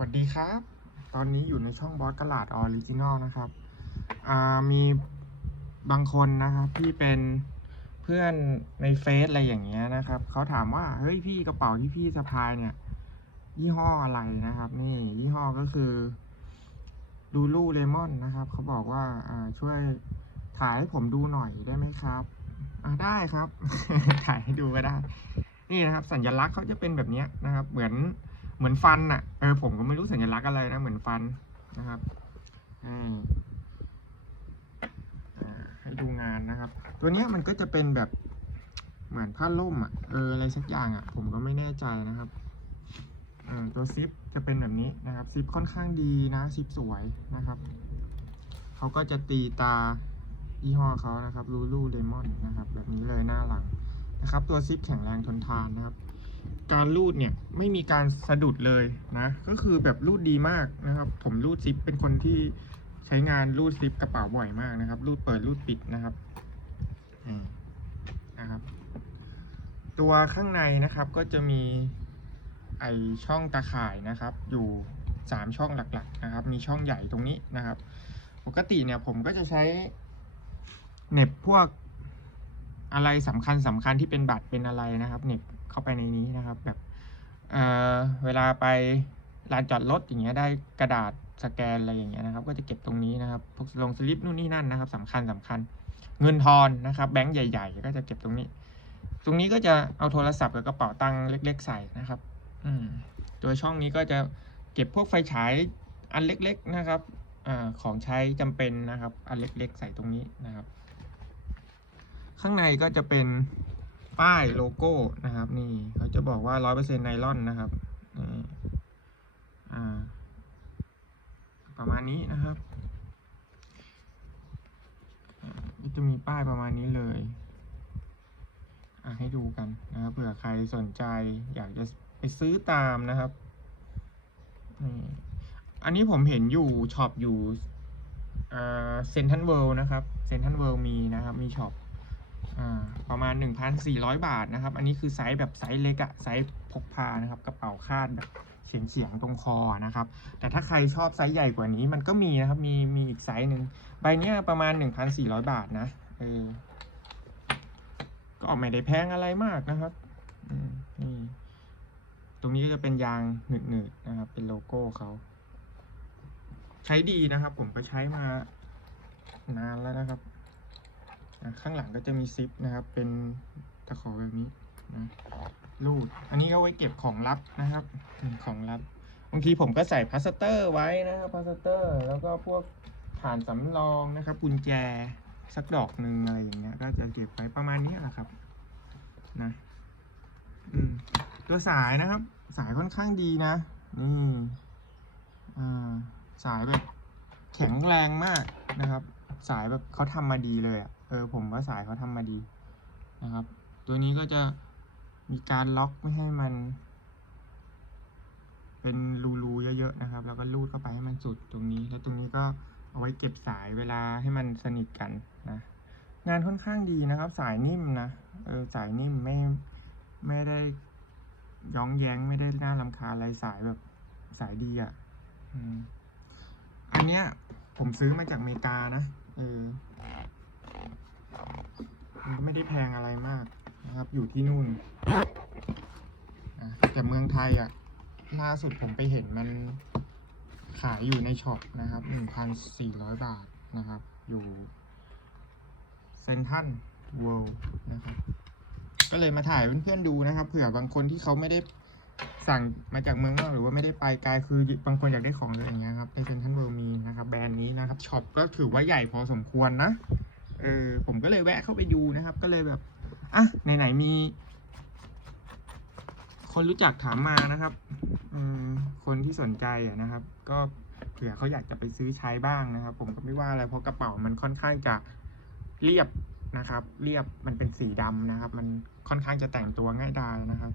สวัสดีครับ ตอนนี้อยู่ในช่องบอสกลาดออริจินอลนะครับอ่ามีบางคนนะครับที่เป็นเพื่อนในเฟซอะไรอย่างเงี้ยนะครับเขาถามว่าเฮ้ยพี่กระเป๋าที่พี่สะพายเนี่ย ยี่ห้ออะไรนะครับ นี่ยี่ห้อก็คือดูลูเลมอนนะครับเขาบอกว่าอ่าช่วยถ่ายให้ผมดูหน่อยได้ไหมครับอ่าได้ครับ ถ่ายให้ดูก็ได้ นี่นะครับ สัญลักษณ์เขาจะเป็นแบบนี้นะครับ เหมือน เหมือนฟันอะเออผมก็ไม่รู้สัญลักษณ์อะไรนะ เหมือนฟันนะครับอืมอ่ให้ดูงานนะครับ ตัวเนี้ยมันก็จะเป็นแบบเหมือนผ้าล่มอะเอออะไรสักอย่างอะผมก็ไม่แน่ใจนะครับตัวซิปจะเป็นแบบนี้นะครับซิปค่อนข้างดีนะซิปสวยนะครับเขาก็จะตีตายี่ห้อเขานะครับลูลูเลมอนนะครับ แบบนี้เลยหน้าหลังนะครับ ตัวซิปแข็งแรงทนทานนะครับ การรูดเนี่ยไม่มีการสะดุดเลยนะก็คือแบบรูดดีมากนะครับ ผมรูดซิปเป็นคนที่ใช้งานรูดซิปกระเป๋าบ่อยมากนะครับรูดเปิดรูดปิดนะครับนะครับ ตัวข้างในนะครับก็จะมีไอช่องตาข่ายนะครับ อยู่สามช่องหลักๆนะครับ มีช่องใหญ่ตรงนี้นะครับ ปกติเนี่ยผมก็จะใช้เน็บพวกอะไรสำคัญสำคัญที่เป็นบัตรเป็นอะไรนะครับเน็บ เข้าไปในนี้นะครับ แบบเเวลาไปลานจอดรถอย่างเงี้ยได้กระดาษสแกนอะไรอย่างเงี้ยนะครับ ก็จะเก็บตรงนี้นะครับพวกลงสลิปนู่นนี่นั่นนะครับสำคัญสำคัญ เงินทอนนะครับแบงก์ใหญ่ ๆ ก็จะเก็บตรงนี้ ตรงนี้ก็จะเอาโทรศัพท์กับกระเป๋าตังค์เล็ก ๆ ใส่นะครับอืมตัวช่องนี้ก็จะเก็บพวกไฟฉายอันเล็ก ๆนะครับอของใช้จำเป็นนะครับ อันเล็ก ๆ ใส่ตรงนี้นะครับ ข้างในก็จะเป็น ป้ายโลโก้นะครับ นี่เขาจะบอกว่าร้อยเปอร์เซ็นไนลอนนะครับประมาณนี้นะครับจะมีป้ายประมาณนี้เลยให้ดูกันนะครับเผื่อใครสนใจอยากจะไปซื้อตามนะครับ อันนี้ผมเห็นอยู่ช็อปอยู่เซนทันเวิลด์นะครับเซนทันเวิลด์มีนะครับ มีช็อป ประมาณ 1,400 บาทนะครับ อันนี้คือไซส์แบบไซส์เล็กอะไซส์พกพานะครับกระเป๋าคาดแบบเฉียงเฉียงๆตรงคอนะครับ แต่ถ้าใครชอบไซส์ใหญ่กว่านี้มันก็มีนะครับ มีมีอีกไซส์หนึ่งใบเนี้ยประมาณ 1,400 บาทนะเออก็ไม่ได้แพงอะไรมากนะครับนี่ตรงนี้ก็จะเป็นยางหนึดๆนะครับ เป็นโลโก้เขาใช้ดีนะครับ ผมก็ใช้มานานแล้วนะครับ อะข้างหลังก็จะมีซิปนะครับ เป็นตะขอแบบนี้นะรูด อันนี้ก็ไว้เก็บของลับนะครับของลับบางทีผมก็ใส่พลาสเตอร์ไว้นะครับพลาสเตอร์ แล้วก็พวกฐานสำรองนะครับกุญแจสักดอกหนึ่งอะไรอย่างเงี้ย ก็จะเก็บไว้ประมาณนี้แหละครับนะอืมตัวสายนะครับ สายค่อนข้างดีนะนี่อ่าสายแบบแข็งแรงมากนะครับ สายแบบเขาทำมาดีเลยอะ่ะเออผมว่าสายเขาทำมาดีนะครับ ตัวนี้ก็จะมีการล็อกไม่ให้มัน เป็นรูๆเยอะๆนะครับ แล้วก็ลูดเข้าไปให้มันสุดตรงนี้ แล้วตรงนี้ก็เอาไว้เก็บสายเวลาให้มันสนิทกันนะงานค่อนข้างดีนะครับ สายนิ่มนะเออสายนิ่มไม่ไม่ได้ย้องแย้งไม่ได้น่ารำคาอะไรสายแบบสายดีอะ่ะอันเนี้ย ผมซื้อมาจากอเมริกานะเออมันก็ไม่ได้แพงอะไรมากนะครับ อยู่ที่นู่นอะแต่เมืองไทยอะ ล่าสุดผมไปเห็นมันขายอยู่ในช็อปนะครับหนึ่งพันสี่ร้อยบาทนะครับ อยู่เซนทันเวิลด์นะครับ ก็เลยมาถ่ายเพื่อนๆดูนะครับ เผื่อบางคนที่เขาไม่ได้ สั่งมาจากเมืองนอกหรือว่าไม่ได้ไปไกลคือบางคนอยากได้ของเลยอย่างเงี้ยครับในเซนทันเวิลด์มีนะครับแบรนด์นี้นะครับช็อปก็ถือว่าใหญ่พอสมควรนะเออผมก็เลยแวะเข้าไปดูนะครับ ก็เลยแบบอะไหนๆมี คนรู้จักถามมานะครับอคนที่สนใจนะครับ ก็เผื่อเขาอยากจะไปซื้อใช้บ้างนะครับ ผมก็ไม่ว่าอะไรเพราะกระเป๋ามันค่อนข้างจะเรียบนะครับ เรียบมันเป็นสีดำนะครับ มันค่อนข้างจะแต่งตัวง่ายดายนะครับ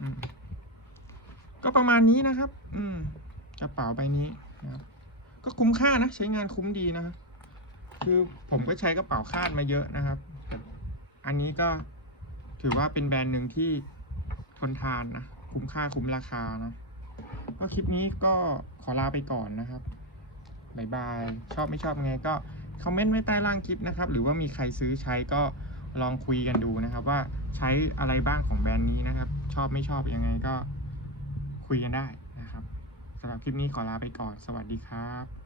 อืม ก็ประมาณนี้นะครับ อืมกระเป๋าใบนี้นะก็คุ้มค่านะ ใช้งานคุ้มดีนะ คือผมก็ใช้กระเป๋าคาดมาเยอะนะครับ อันนี้ก็ถือว่าเป็นแบรนด์หนึ่งที่ทนทานนะ คุ้มค่าคุ้มราคานะ ก็คลิปนี้ก็ขอลาไปก่อนนะครับบายบาย ชอบไม่ชอบไงก็คอมเมนต์ไว้ใต้ล่างคลิปนะครับ หรือว่ามีใครซื้อใช้ก็ลองคุยกันดูนะครับ ว่าใช้อะไรบ้างของแบรนด์นี้นะครับ ชอบไม่ชอบยังไงก็ คุยกันได้นะครับสำหรับคลิปนี้ขอลาไปก่อน สวัสดีครับ